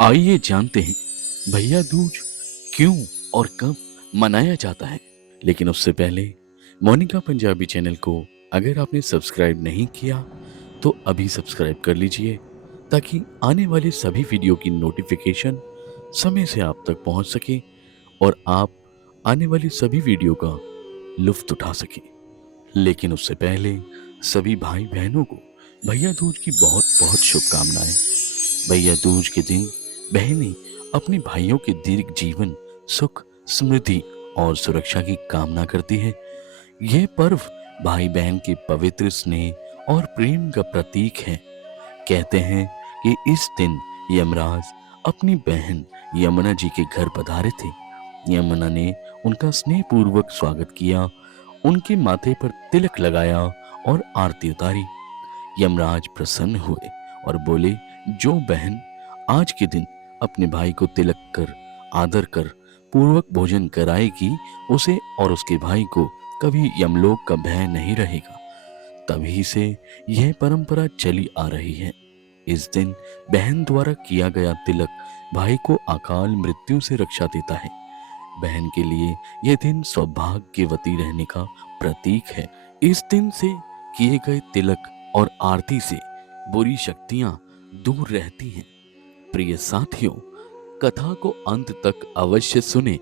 आइए जानते हैं भैया दूज क्यों और कब मनाया जाता है। लेकिन उससे पहले मोनिका पंजाबी चैनल को अगर आपने सब्सक्राइब नहीं किया तो अभी सब्सक्राइब कर लीजिए ताकि आने वाले सभी वीडियो की नोटिफिकेशन समय से आप तक पहुंच सके और आप आने वाली सभी वीडियो का लुफ्त उठा सके। लेकिन उससे पहले सभी भाई बहनों को भैया दूज की बहुत बहुत शुभकामनाएं। भैया दूज के दिन बहनें अपने भाइयों के दीर्घ जीवन, सुख, समृद्धि और सुरक्षा की कामना करती है। यह पर्व भाई बहन के पवित्र स्नेह और प्रेम का प्रतीक है। कहते हैं कि इस दिन यमराज अपनी बहन यमुना जी के घर पधारे थे। यमुना ने उनका स्नेह पूर्वक स्वागत किया, उनके माथे पर तिलक लगाया और आरती उतारी। यमराज प्रसन्न हुए और बोले, जो बहन आज के दिन अपने भाई को तिलक कर आदर कर पूर्वक भोजन कराएगी, उसे और उसके भाई को कभी यमलोक का भय नहीं रहेगा। तभी से यह परंपरा चली आ रही है। इस दिन बहन द्वारा किया गया तिलक भाई को अकाल मृत्यु से रक्षा देता है। बहन के लिए यह दिन सौभाग्यवती रहने का प्रतीक है। इस दिन से किए गए तिलक और आरती से बुरी शक्तियां दूर रहती हैं। प्रिय साथियों, कथा को अंत तक अवश्य सुने,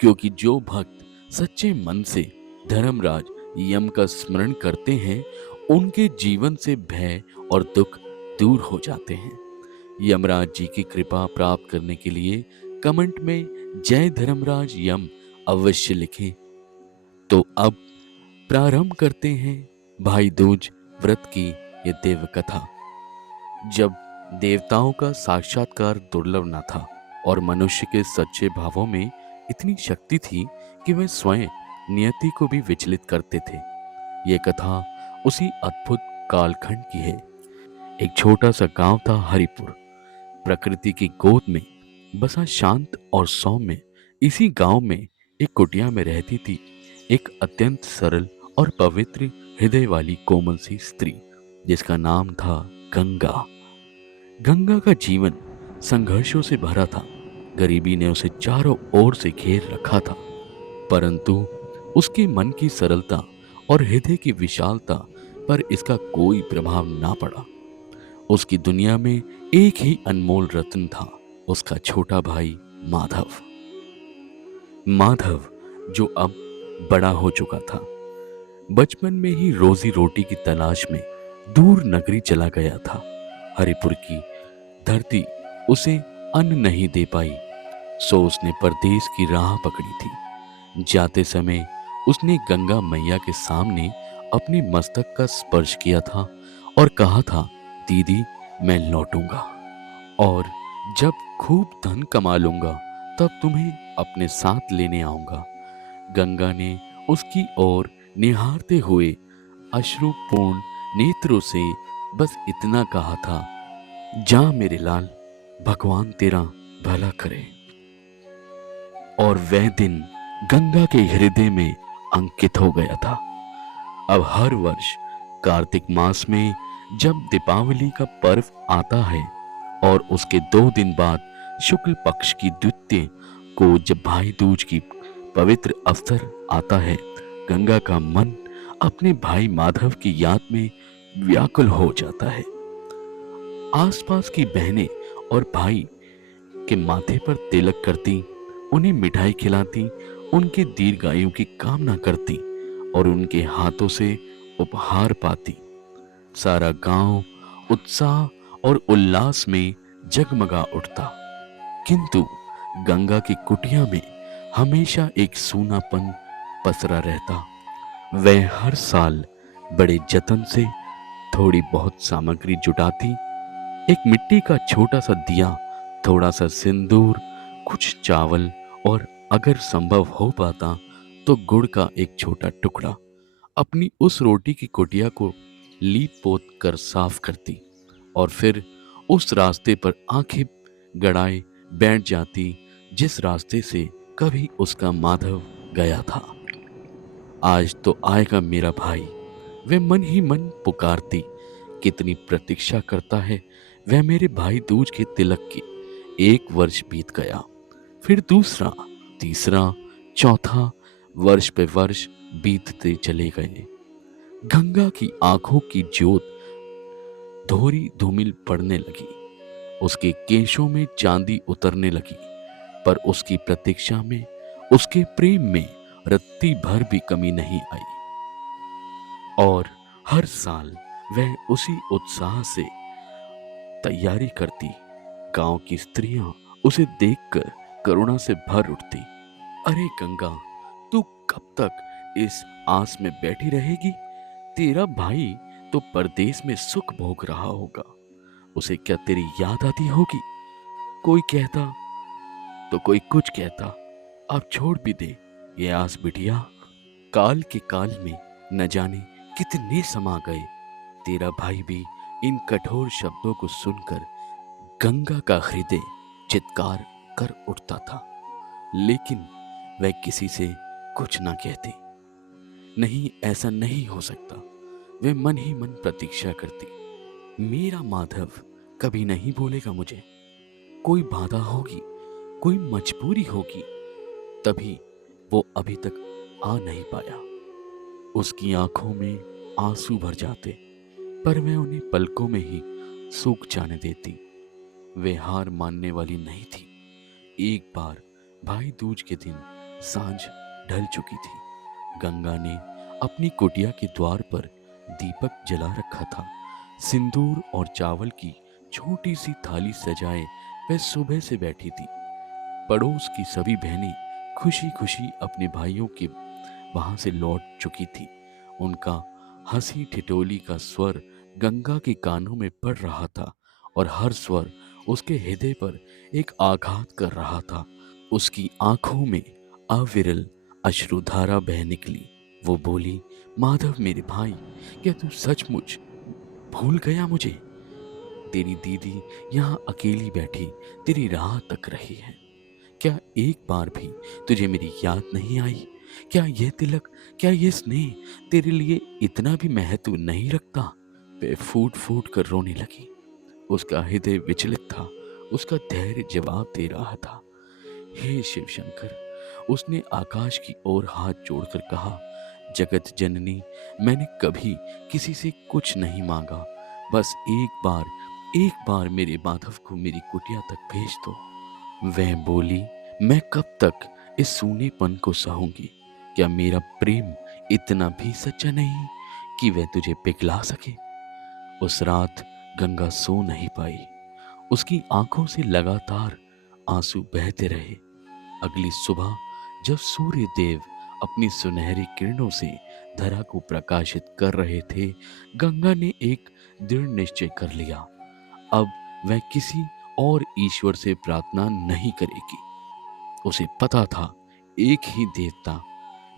क्योंकि जो भक्त सच्चे मन से धर्मराज यम का स्मरण करते हैं, उनके जीवन से भय और दुख दूर हो जाते हैं। यमराज जी की कृपा प्राप्त करने के लिए कमेंट में जय धर्मराज यम अवश्य लिखें। तो अब प्रारंभ करते हैं भाई दूज व्रत की ये देव कथा। जब देवताओं का साक्षात्कार दुर्लभ न था और मनुष्य के सच्चे भावों में इतनी शक्ति थी कि वे स्वयं नियति को भी विचलित करते थे। ये कथा उसी अद्भुत कालखंड की है। एक छोटा सा गांव था हरिपुर, प्रकृति की गोद में बसा शांत और सौम्य। इसी गांव में एक कुटिया में रहती थी एक अत्यंत सरल और पवित्र हृदय वाली कोमल सी स्त्री, जिसका नाम था गंगा। गंगा का जीवन संघर्षों से भरा था। गरीबी ने उसे चारों ओर से घेर रखा था, परंतु उसके मन की सरलता और हृदय की विशालता पर इसका कोई प्रभाव ना पड़ा। उसकी दुनिया में एक ही अनमोल रत्न था, उसका छोटा भाई माधव। माधव जो अब बड़ा हो चुका था, बचपन में ही रोजी रोटी की तलाश में दूर नगरी चला गया था। हरिपुर की धरती उसे अन्न नहीं दे पाई, सो उसने परदेश की राह पकड़ी थी। जाते समय उसने गंगा मैया के सामने अपने मस्तक का स्पर्श किया था और कहा था, दीदी मैं लौटूंगा और जब खूब धन कमा लूंगा तब तुम्हें अपने साथ लेने आऊंगा। गंगा ने उसकी ओर निहारते हुए अश्रुपूर्ण नेत्रों से बस इतना कहा था, जा मेरे लाल, भगवान तेरा भला करे। और वह दिन गंगा के हृदय में अंकित हो गया था। अब हर वर्ष कार्तिक मास में जब दीपावली का पर्व आता है और उसके 2 दिन बाद शुक्ल पक्ष की द्वितीय को जब भाई दूज की पवित्र अवसर आता है, गंगा का मन अपने भाई माधव की याद में व्याकुल हो जाता है। आसपास की बहनें और भाई के माथे पर तिलक करती, उन्हें मिठाई खिलाती, उनके दीर्घायु की कामना करती और उनके हाथों से उपहार पाती। सारा गांव उत्साह और उल्लास में जगमगा उठता, किंतु गंगा की कुटिया में हमेशा एक सूनापन पसरा रहता। वह हर साल बड़े जतन से थोड़ी बहुत सामग्री जुटाती, एक मिट्टी का छोटा सा दिया, थोड़ा सा सिंदूर, कुछ चावल और अगर संभव हो पाता तो गुड़ का एक छोटा टुकड़ा अपनी उस रोटी की कुटिया को लीप पोत कर साफ करती और फिर उस रास्ते पर आंखें गड़ाए बैठ जाती जिस रास्ते से कभी उसका माधव गया था। आज तो आएगा मेरा भाई, वह मन ही मन पुकारती। कितनी प्रतीक्षा करता है वह मेरे भाई दूज के तिलक की। एक वर्ष बीत गया, फिर दूसरा, तीसरा, चौथा, वर्ष पे वर्ष बीतते चले गए। गंगा की आंखों की ज्योत धोरी धूमिल पड़ने लगी, उसके केशों में चांदी उतरने लगी, पर उसकी प्रतीक्षा में, उसके प्रेम में रत्ती भर भी कमी नहीं आई। और हर साल वह उसी उत्साह से तैयारी करती। गांव की स्त्रियां उसे देखकर करुणा से भर उठती। अरे गंगा, तू कब तक इस आस में बैठी रहेगी? तेरा भाई तो परदेश में सुख भोग रहा होगा, उसे क्या तेरी याद आती होगी? कोई कहता तो कोई कुछ कहता, अब छोड़ भी दे ये आस बिटिया। काल के काल में न जाने कितने समा गए। तेरा भाई भी इन कठोर शब्दों को सुनकर गंगा का हृदय चित्कार कर उठता था, लेकिन वह किसी से कुछ ना कहती। नहीं, ऐसा नहीं हो सकता। वे मन ही मन प्रतीक्षा करती, मेरा माधव कभी नहीं बोलेगा मुझे। कोई बाधा होगी, कोई मजबूरी होगी, तभी वो अभी तक आ नहीं पाया। उसकी आंखों में आंसू भर जाते, पर वह उन्हें पलकों में ही सूख जाने देती। वे हार मानने वाली नहीं थी। एक बार भाई दूज के दिन सांझ ढल चुकी थी। गंगा ने अपनी कुटिया के द्वार पर दीपक जला रखा था। सिंदूर और चावल की छोटी सी थाली सजाए वह सुबह से बैठी थी। पड़ोस की सभी बहनें खुशी खुशी अपने भाइयों के वहां से लौट चुकी थी। उनका हंसी ठिठोली का स्वर गंगा के कानों में पड़ रहा था, और हर स्वर उसके हृदय पर एक आघात कर रहा था। उसकी आंखों में अविरल अश्रुधारा बह निकली। वो बोली, माधव मेरे भाई, क्या तू सचमुच भूल गया मुझे? तेरी दीदी यहाँ अकेली बैठी तेरी राह तक रही है। क्या एक बार भी तुझे मेरी याद नहीं आई? क्या यह तिलक, क्या यह स्नेह तेरे लिए इतना भी महत्व नहीं रखता? वे फूट फूट कर रोने लगी। उसका हृदय विचलित था, उसका धैर्य जवाब दे रहा था। हे शिव शंकर, उसने आकाश की ओर हाथ जोड़कर कहा, जगत जननी, मैंने कभी किसी से कुछ नहीं मांगा। बस एक बार मेरे माधव को मेरी कुटिया तक भेज दो। वह बोली, मैं कब तक इस सूनेपन को सहूंगी? क्या मेरा प्रेम इतना भी सच्चा नहीं कि वह तुझे पिघला सके? उस रात गंगा सो नहीं पाई। उसकी आंखों से लगातार आंसू बहते रहे। अगली सुबह जब सूर्य देव अपनी सुनहरी किरणों से धरा को प्रकाशित कर रहे थे, गंगा ने एक दृढ़ निश्चय कर लिया। अब वह किसी और ईश्वर से प्रार्थना नहीं करेगी। उसे पता था, एक ही देवता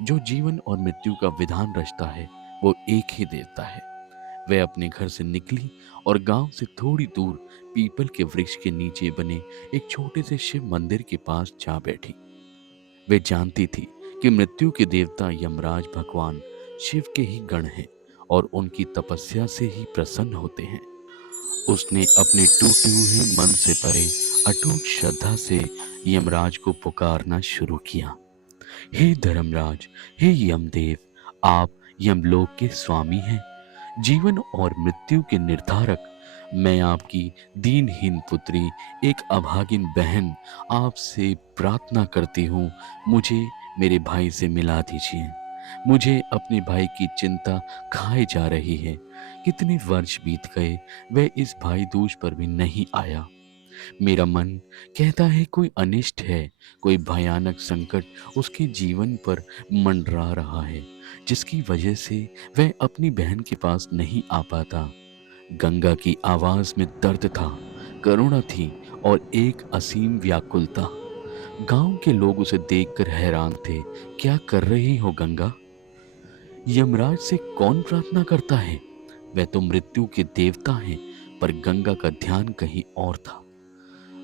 जो जीवन और मृत्यु का विधान रचता है, वो एक ही देवता है। वह अपने घर से निकली और गांव से थोड़ी दूर पीपल के वृक्ष के नीचे बने एक छोटे से शिव मंदिर के पास जा बैठी। वे जानती थी कि मृत्यु के देवता यमराज भगवान शिव के ही गण हैं और उनकी तपस्या से ही प्रसन्न होते हैं। उसने अपने टूटे हुए मन से परे अटूट श्रद्धा से यमराज को पुकारना शुरू किया। हे धर्मराज, हे यमदेव, आप यमलोक के स्वामी हैं, जीवन और मृत्यु के निर्धारक। मैं आपकी दीनहीन पुत्री, एक अभागिन बहन, आपसे प्रार्थना करती हूँ, मुझे मेरे भाई से मिला दीजिए। मुझे अपने भाई की चिंता खाए जा रही है। कितने वर्ष बीत गए, वह इस भाई दूज पर भी नहीं आया। मेरा मन कहता है कोई अनिष्ट है, कोई भयानक संकट उसके जीवन पर मंडरा रहा है, जिसकी वजह से वह अपनी बहन के पास नहीं आ पाता। गंगा की आवाज में दर्द था, करुणा थी और एक असीम व्याकुलता। गांव के लोग उसे देखकर हैरान थे। क्या कर रही हो गंगा? यमराज से कौन प्रार्थना करता है? वह तो मृत्यु के देवता हैं। पर गंगा का ध्यान कहीं और था।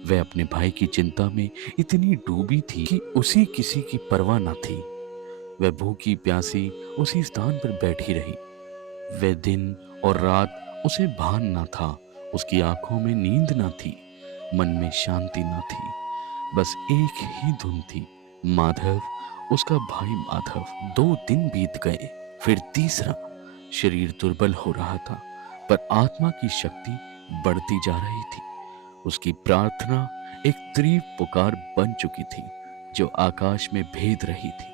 वह अपने भाई की चिंता में इतनी डूबी थी कि उसी किसी की परवाह न थी। वह भूखी प्यासी उसी स्थान पर बैठी रही। वह दिन और रात उसे भान न था, उसकी आंखों में नींद न थी। मन में शांति न थी, बस एक ही धुन थी, माधव, उसका भाई माधव। 2 दिन बीत गए, फिर तीसरा। शरीर दुर्बल हो रहा था, पर आत्मा की शक्ति बढ़ती जा रही थी। उसकी प्रार्थना एक तीव्र पुकार बन चुकी थी, जो आकाश में भेद रही थी।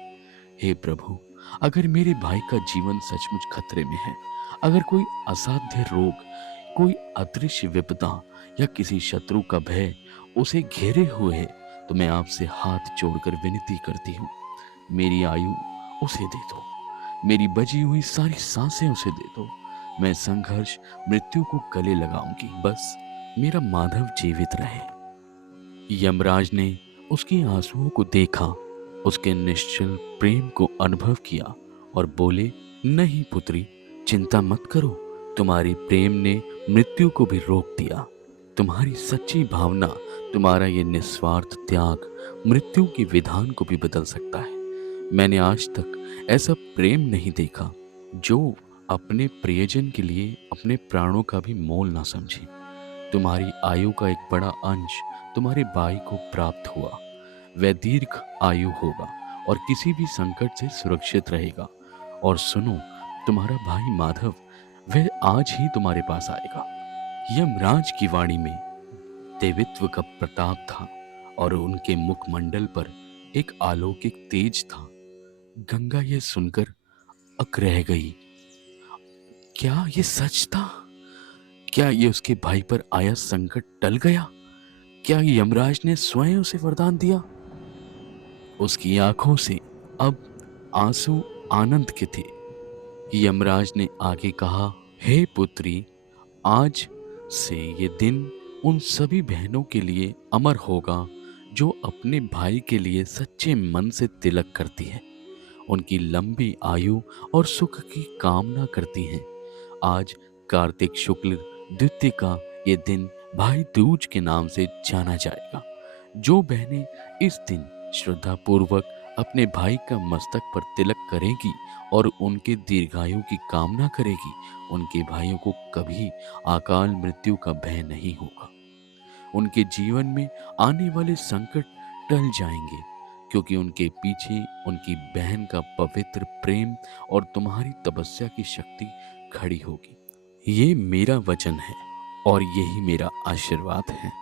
हे प्रभु, अगर मेरे भाई का जीवन सचमुच खतरे में है, अगर कोई असाध्य रोग, कोई अदृश्य विपदा या किसी शत्रु का भय उसे घेरे हुए है, तो मैं आपसे हाथ जोड़कर विनती करती हूँ, मेरी आयु उसे दे दो, मेरी बची हुई सारी सांसें उसे दे दो। मैं संघर्ष मृत्यु को गले लगाऊंगी, बस मेरा माधव जीवित रहे। यमराज ने उसके आंसुओं को देखा, उसके निश्चल प्रेम को अनुभव किया और बोले, नहीं पुत्री, चिंता मत करो। तुम्हारे प्रेम ने मृत्यु को भी रोक दिया। तुम्हारी सच्ची भावना, तुम्हारा ये निस्वार्थ त्याग मृत्यु के विधान को भी बदल सकता है। मैंने आज तक ऐसा प्रेम नहीं देखा जो अपने प्रियजन के लिए अपने प्राणों का भी मोल ना समझे। तुम्हारी आयु का एक बड़ा अंश तुम्हारे भाई को प्राप्त हुआ। वह दीर्घ आयु होगा और किसी भी संकट से सुरक्षित रहेगा। और सुनो, तुम्हारा भाई माधव, वह आज ही तुम्हारे पास आएगा। यमराज की वाणी में देवित्व का प्रताप था और उनके मुखमंडल पर एक अलौकिक तेज था। गंगा यह सुनकर अक रह गई। क्या ये सच था? क्या ये उसके भाई पर आया संकट टल गया? क्या यमराज ने स्वयं उसे वरदान दिया? उसकी आंखों से अब आंसू आनंद के थे। यमराज ने आगे कहा, हे पुत्री, आज से ये दिन उन सभी बहनों के लिए अमर होगा जो अपने भाई के लिए सच्चे मन से तिलक करती है, उनकी लंबी आयु और सुख की कामना करती हैं। आज कार्तिक शुक्ल द्वितीया का ये दिन भाई दूज के नाम से जाना जाएगा। जो बहनें इस दिन श्रद्धा पूर्वक अपने भाई का मस्तक पर तिलक करेगी और उनके दीर्घायु की कामना करेगी, उनके भाइयों को कभी अकाल मृत्यु का भय नहीं होगा। उनके जीवन में आने वाले संकट टल जाएंगे, क्योंकि उनके पीछे उनकी बहन का पवित्र प्रेम और तुम्हारी तपस्या की शक्ति खड़ी होगी। ये मेरा वचन है और यही मेरा आशीर्वाद है।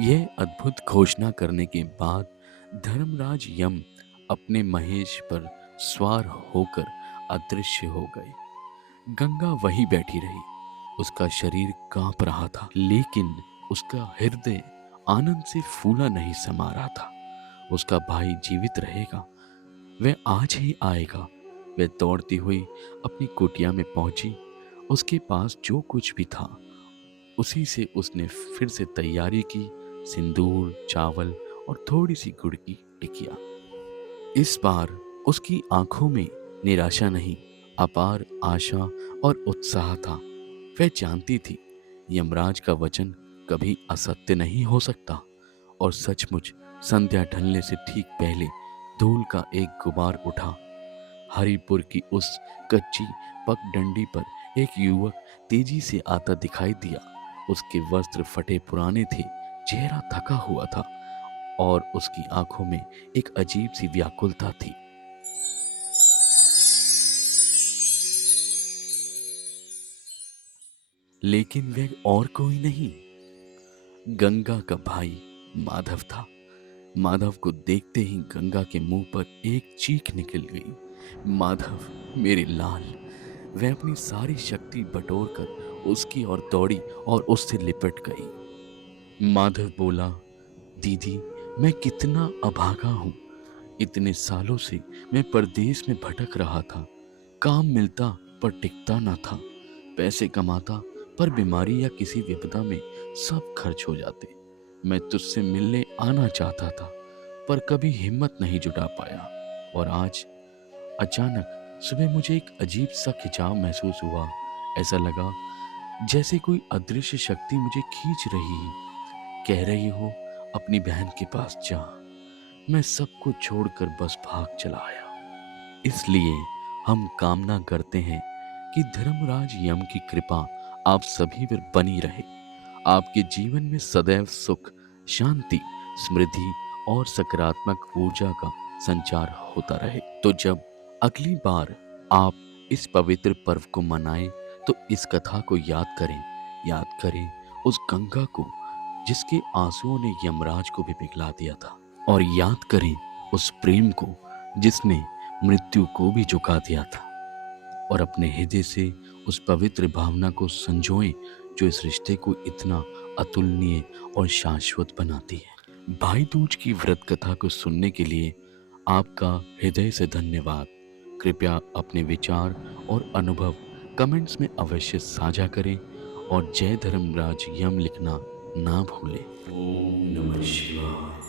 यह अद्भुत घोषणा करने के बाद धर्मराज यम अपने महेश पर सवार होकर अदृश्य हो गए। गंगा वहीं बैठी रही। उसका शरीर कांप रहा था, लेकिन उसका हृदय आनंद से फूला नहीं समा रहा था। उसका भाई जीवित रहेगा, वह आज ही आएगा। वह दौड़ती हुई अपनी कुटिया में पहुंची। उसके पास जो कुछ भी था उसी से उसने फिर से तैयारी की, सिंदूर, चावल और थोड़ी सी गुड़ की टिकिया। इस बार उसकी आंखों में निराशा नहीं, अपार आशा और उत्साह था। वह जानती थी यमराज का वचन कभी असत्य नहीं हो सकता। और सचमुच संध्या ढलने से ठीक पहले धूल का एक गुबार उठा। हरिपुर की उस कच्ची पगडंडी पर एक युवक तेजी से आता दिखाई दिया। उसके वस्त्र फटे पुराने थे, चेहरा थका हुआ था और उसकी आंखों में एक अजीब सी व्याकुलता थी। लेकिन वह और कोई नहीं, गंगा का भाई माधव था। माधव को देखते ही गंगा के मुंह पर एक चीख निकल गई। माधव, मेरे लाल! वह अपनी सारी शक्ति बटोरकर उसकी ओर दौड़ी और उससे लिपट गई। माधव बोला, दीदी, मैं कितना अभागा हूँ। इतने सालों से मैं परदेश में भटक रहा था। काम मिलता पर टिकता ना था, पैसे कमाता पर बीमारी या किसी विपदा में सब खर्च हो जाते। मैं तुझसे मिलने आना चाहता था, पर कभी हिम्मत नहीं जुटा पाया। और आज अचानक सुबह मुझे एक अजीब सा खिंचाव महसूस हुआ। ऐसा लगा जैसे कोई अदृश्य शक्ति मुझे खींच रही है, कह रही हो, अपनी बहन के पास जा। मैं सब कुछ छोड़कर बस भाग चला आया। इसलिए हम कामना करते हैं कि धर्मराज यम की कृपा आप सभी पर बनी रहे। आपके जीवन में सदैव सुख, शांति, समृद्धि और सकारात्मक ऊर्जा का संचार होता रहे। तो जब अगली बार आप इस पवित्र पर्व को मनाएं तो इस कथा को याद करें उस गंगा को जिसके आंसुओं ने यमराज को भी पिघला दिया था, और याद करें उस प्रेम को जिसने मृत्यु को भी झुका दिया था, और अपने हृदय से उस पवित्र भावना को संजोएं जो इस रिश्ते को इतना अतुलनीय और शाश्वत बनाती है। भाई दूज की व्रत कथा को सुनने के लिए आपका हृदय से धन्यवाद। कृपया अपने विचार और अनुभव कमेंट्स में अवश्य साझा करें और जय धर्मराज यम लिखना ना भूलें। ओम नमः शिवाय।